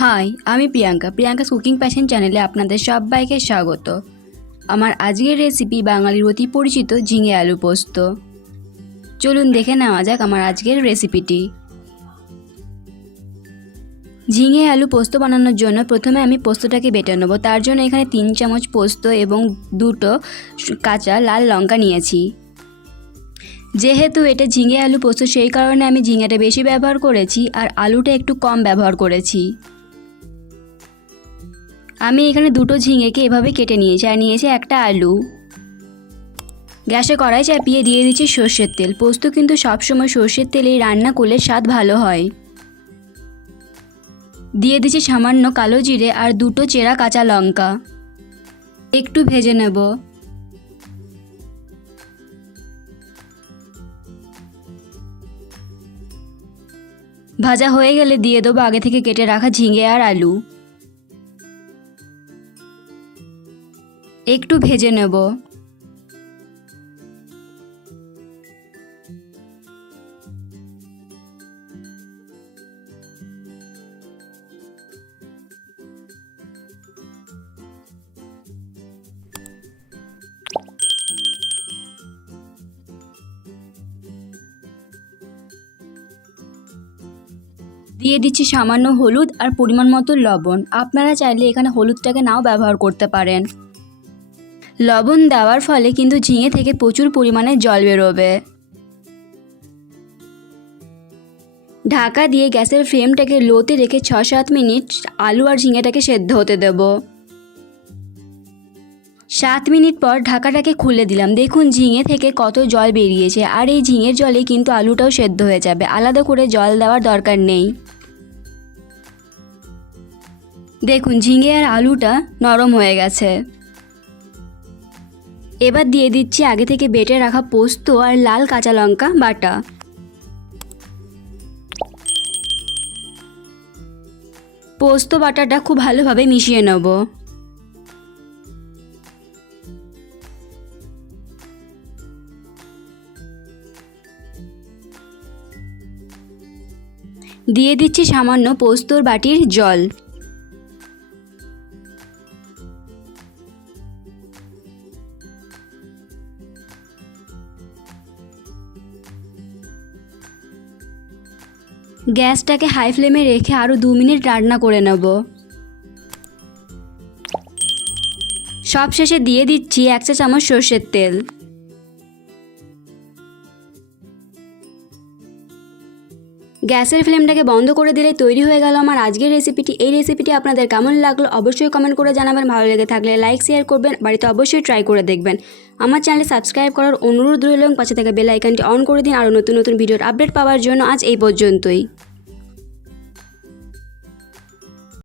High, আমি Priyanka. Priyanka cooking passion চ্যানেলে আপনাদের সবাইকে স্বাগত। আমার আজকের রেসিপি বাঙালির অতি পরিচিত ঝিঙে আলু পোস্ত। চলুন দেখে নেওয়া যাক আমার আজকের রেসিপিটি ঝিঙে আলু পোস্ত বানানোর জন্য প্রথমে আমি পোস্তটাকে বেটে নেব। তার জন্য এখানে তিন চামচ পোস্ত এবং দুটো কাঁচা লাল লঙ্কা নিয়েছি। যেহেতু এটা ঝিঙে আলু পোস্ত, সেই কারণে আমি ঝিঙেটা বেশি ব্যবহার করেছি আর আলুটা একটু কম ব্যবহার করেছি। আমি এখানে দুটো ঝিঙেকে এভাবে কেটে নিয়েছি, আর নিয়েছি একটা আলু। গ্যাসে কড়াই চাপিয়ে দিয়ে দিচ্ছি সর্ষের তেল। পোস্ত কিন্তু সবসময় সর্ষের তেলেই রান্না করলে স্বাদ ভালো হয়। দিয়ে দিচ্ছি সামান্য কালো জিরে আর দুটো চেরা কাঁচা লঙ্কা। একটু ভেজে নেব। ভাজা হয়ে গেলে দিয়ে দেবো আগে থেকে কেটে রাখা ঝিঙে আর আলু। একটু ভেজে নেব। দিয়ে দিচ্ছি সামান্য হলুদ আর পরিমাণ মতো লবণ। আপনারা চাইলে এখানে হলুদটাকে নাও ব্যবহার করতে পারেন। লবণ দেওয়ার ফলে কিন্তু ঝিঙে থেকে প্রচুর পরিমাণে জল বেরোবে। ঢাকা দিয়ে গ্যাসের ফ্লেমটাকে লোতে রেখে ছ সাত মিনিট আলু আর ঝিঙেটাকে সেদ্ধ হতে দেব। সাত মিনিট পর ঢাকাটাকে খুলে দিলাম। দেখুন ঝিঙে থেকে কত জল বেরিয়েছে। আর এই ঝিঙের জলে কিন্তু আলুটাও সেদ্ধ হয়ে যাবে। আলাদা করে জল দেওয়ার দরকার নেই। দেখুন ঝিঙে আর আলুটা নরম হয়ে গেছে। এবার দিয়ে দিচ্ছি আগে থেকে বেটে রাখা পোস্ত আর লাল কাঁচা লঙ্কা বাটা। পোস্ত বাটাটা খুব ভালোভাবে মিশিয়ে নেব। দিয়ে দিচ্ছি সামান্য পোস্তর বাটির জল। গ্যাসটাকে হাই ফ্লেমে রেখে আরও দু মিনিট রান্না করে নেব। সব শেষে দিয়ে দিচ্ছি এক চা চামচ সর্ষের তেল। গ্যাসের ফ্লেমটাকে বন্ধ করে দিলে তৈরি হয়ে গেল আমার আজকের রেসিপিটি এই রেসিপিটি আপনাদের কেমন লাগল অবশ্যই কমেন্ট করে জানাবেন। ভালো লেগে থাকলে লাইক শেয়ার করবেন। বাড়িতে অবশ্যই ট্রাই করে দেখবেন। আমার চ্যানেলে সাবস্ক্রাইব করার অনুরোধ রইল এবং পাশে থেকে বেল আইকনটি অন করে দিন। আরও নতুন নতুন ভিডিওর আপডেট পাওয়ার জন্য আজ এই পর্যন্তই।